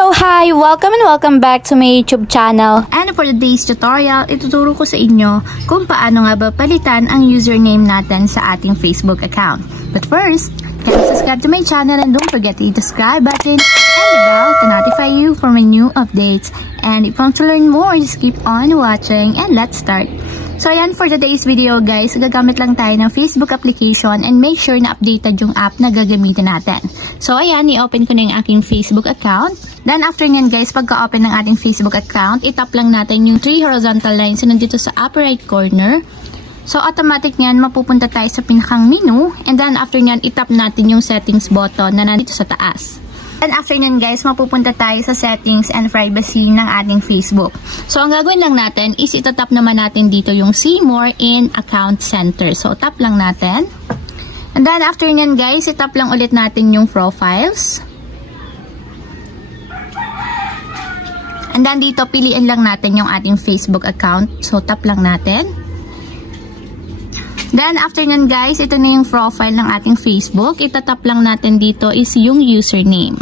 So hi! Welcome and welcome back to my YouTube channel. And for today's tutorial, ituturo ko sa inyo kung paano nga ba palitan ang username natin sa ating Facebook account. But first, kindly subscribe to my channel and don't forget to hit the subscribe button and the bell to notify you for my new updates. And if you want to learn more, just keep on watching and let's start. So ayan, for today's video guys, gagamit lang tayo ng Facebook application and make sure na updated yung app na gagamitin natin. So ayan, i-open ko na yung aking Facebook account. Then after nyan guys, pagka-open ng ating Facebook account, itap lang natin yung 3 horizontal lines na nandito sa upper right corner. So automatic nyan, mapupunta tayo sa pinakang menu. And then after nyan, itap natin yung settings button na nandito sa taas. And after nyan guys, mapupunta tayo sa settings and privacy ng ating Facebook. So ang gagawin lang natin is itatap naman natin dito yung see more in account center. So tap lang natin. And then after nyan guys, itap lang ulit natin yung profiles. And then dito, piliin lang natin yung ating Facebook account. So tap lang natin. Then, after nyan guys, ito na yung profile ng ating Facebook. Itatap lang natin dito is yung username.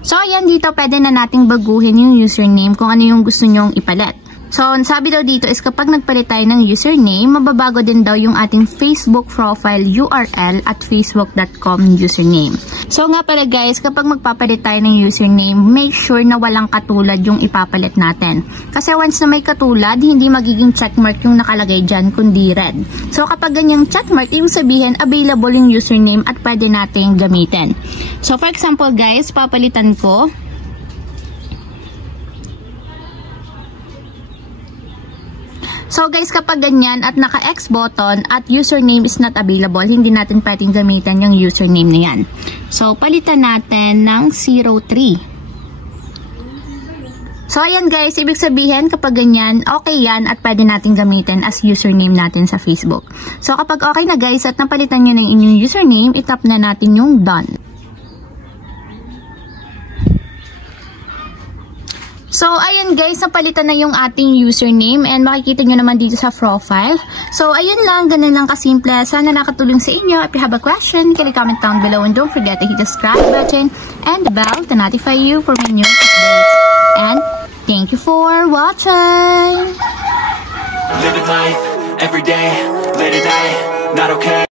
So, ayan dito, pwede na nating baguhin yung username kung ano yung gusto nyong ipalit. So, sabi daw dito is kapag nagpalit tayo ng username, mababago din daw yung ating Facebook profile URL at facebook.com username. So, nga pala guys, kapag magpapalit tayo ng username, make sure na walang katulad yung ipapalit natin. Kasi once na may katulad, hindi magiging checkmark yung nakalagay dyan, kundi red. So, kapag ganyang checkmark, ibig sabihin, available yung username at pwede nating gamitin. So, for example guys, papalitan ko. So guys, kapag ganyan at naka-X button at username is not available, hindi natin pwedeng gamitin yung username na yan. So, palitan natin ng 03. So, ayan guys, ibig sabihin kapag ganyan, okay yan at pwede natin gamitin as username natin sa Facebook. So, kapag okay na guys at napalitan nyo na yung inyong username, itap na natin yung done. So, ayun guys, napalitan na yung ating username and makikita nyo naman dito sa profile. So, ayun lang, ganun lang kasimple. Sana nakatulong sa inyo. If you have a question, can you comment down below and don't forget to hit the subscribe button and the bell to notify you for my new updates. And thank you for watching! Living life, every day, late at night, not okay.